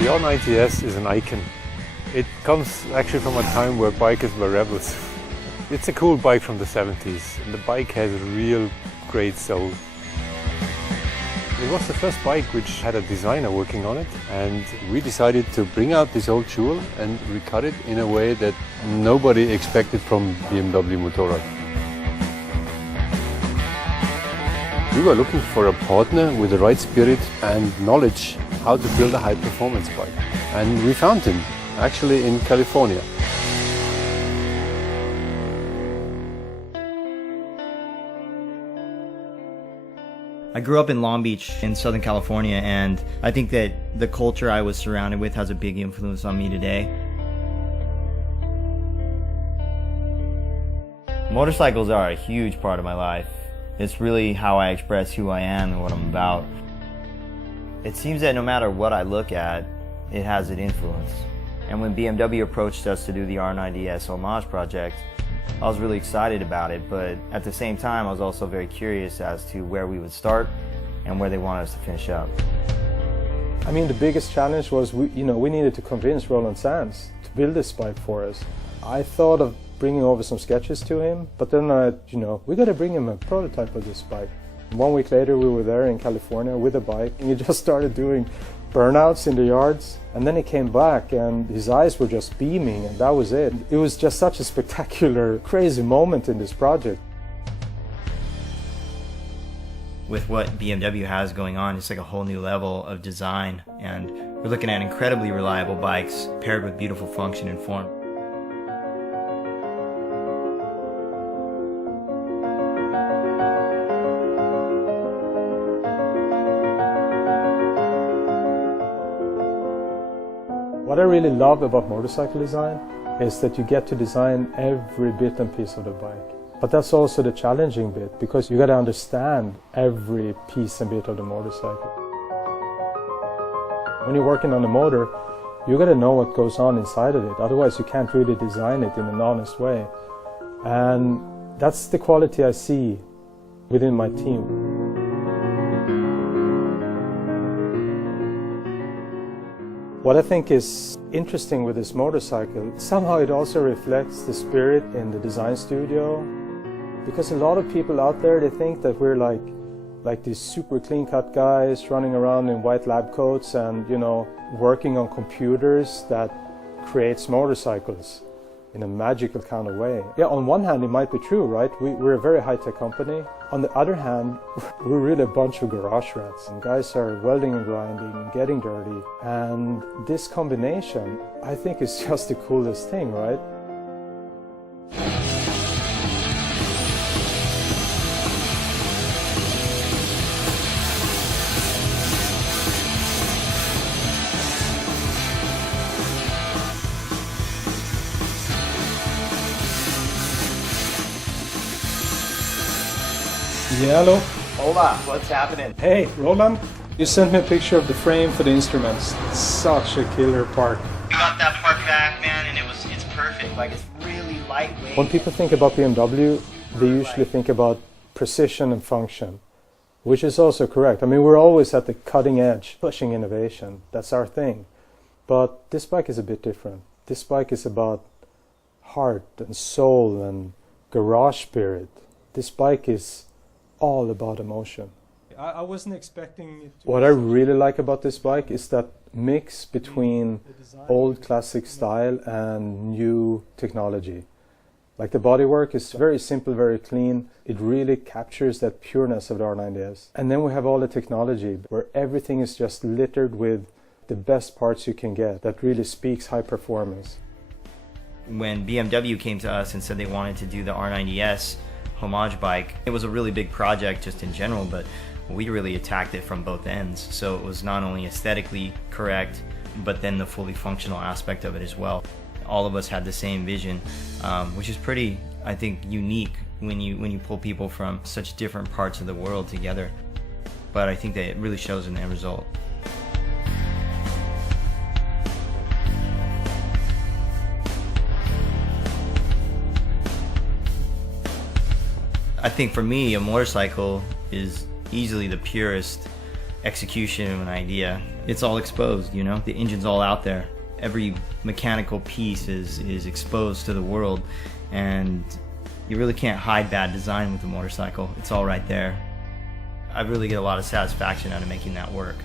The R90S is an icon. It comes actually from a time where bikers were rebels. It's a cool bike from the 70s, and the bike has a real great soul. It was the first bike which had a designer working on it, and we decided to bring out this old jewel and recut it in a way that nobody expected from BMW Motorrad. We were looking for a partner with the right spirit and knowledge how to build a high-performance bike. And we found him, actually in California. I grew up in Long Beach in Southern California, and I think that the culture I was surrounded with has a big influence on me today. Motorcycles are a huge part of my life. It's really how I express who I am and what I'm about. It seems that no matter what I look at, it has an influence. And when BMW approached us to do the R90S homage project, I was really excited about it, but at the same time I was also very curious as to where we would start and where they wanted us to finish up. I mean, the biggest challenge was we needed to convince Roland Sands to build this bike for us. I thought of bringing over some sketches to him, but then we got to bring him a prototype of this bike. 1 week later we were there in California with a bike, and he just started doing burnouts in the yards, and then he came back and his eyes were just beaming, and that was it. It was just such a spectacular, crazy moment in this project. With what BMW has going on, it's like a whole new level of design, and we're looking at incredibly reliable bikes paired with beautiful function and form. What I really love about motorcycle design is that you get to design every bit and piece of the bike. But that's also the challenging bit, because you got to understand every piece and bit of the motorcycle. When you're working on a motor, you got to know what goes on inside of it, otherwise you can't really design it in an honest way. And that's the quality I see within my team. What I think is interesting with this motorcycle, somehow it also reflects the spirit in the design studio. Because a lot of people out there, they think that we're like these super clean-cut guys running around in white lab coats and, working on computers that creates motorcycles in a magical kind of way. Yeah, on one hand it might be true, right? We're a very high-tech company. On the other hand, we're really a bunch of garage rats. And guys are welding and grinding and getting dirty. And this combination, I think, is just the coolest thing, right? Yeah, hello. Hola, what's happening? Hey, Roland, you sent me a picture of the frame for the instruments. It's such a killer part. We got that part back, man, and it's perfect. Like, it's really lightweight. When people think about BMW, they usually think about precision and function, which is also correct. I mean, we're always at the cutting edge, pushing innovation. That's our thing. But this bike is a bit different. This bike is about heart and soul and garage spirit. This bike is all about emotion. I wasn't expecting it to. What I really like about this bike is that mix between old classic style and new technology. Like, the bodywork is very simple, very clean. It really captures that pureness of the R90S. And then we have all the technology where everything is just littered with the best parts you can get that really speaks high performance. When BMW came to us and said they wanted to do the R90S homage bike, it was a really big project just in general, but we really attacked it from both ends. So it was not only aesthetically correct, but then the fully functional aspect of it as well. All of us had the same vision, which is pretty, I think, unique when you pull people from such different parts of the world together. But I think that it really shows in the end result. I think for me, a motorcycle is easily the purest execution of an idea, it's all exposed, you know? The engine's all out there. Every mechanical piece is exposed to the world, and you really can't hide bad design with a motorcycle. It's all right there. I really get a lot of satisfaction out of making that work.